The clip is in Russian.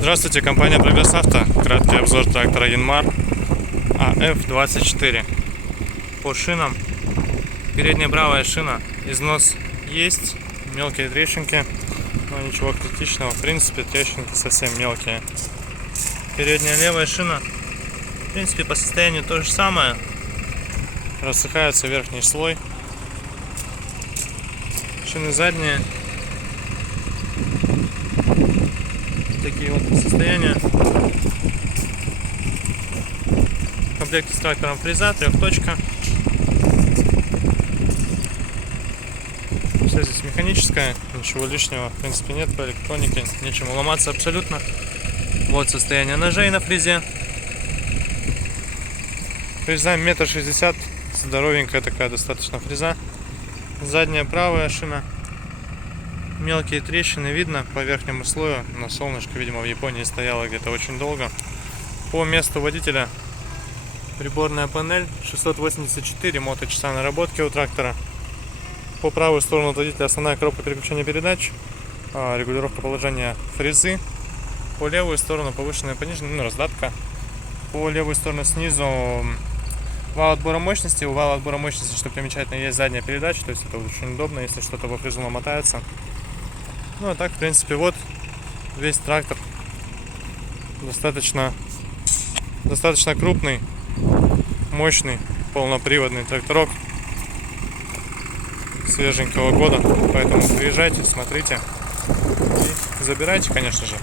Здравствуйте, компания Прогресс Авто. Краткий обзор трактора Янмар АФ-24. По шинам. Передняя правая шина. Износ есть. Мелкие трещинки, но ничего критичного. В принципе, трещинки совсем мелкие. Передняя левая шина. В принципе, по состоянию то же самое. Рассыхается верхний слой. Шины задние. Такие вот состояния. В комплекте с трактором фреза, трехточка. Все здесь механическое, ничего лишнего в принципе нет по электронике, нечему ломаться абсолютно. Вот состояние ножей на фрезе. Фреза 1,60 м, здоровенькая такая достаточно фреза. Задняя правая шина. Мелкие трещины видно по верхнему слою. На солнышко, видимо, в Японии стояла где-то очень долго. По месту водителя приборная панель 684 моточаса наработки у трактора. По правую сторону от водителя основная коробка переключения передач, регулировка положения фрезы. По левую сторону повышенная и пониженная, раздатка. По левую сторону снизу вал отбора мощности. У вала отбора мощности, что примечательно, есть задняя передача, то есть это очень удобно, если что-то во фрезу намотается. Ну а так, в принципе, вот весь трактор. Достаточно крупный, мощный, полноприводный тракторок свеженького года. Поэтому приезжайте, смотрите и забирайте, конечно же.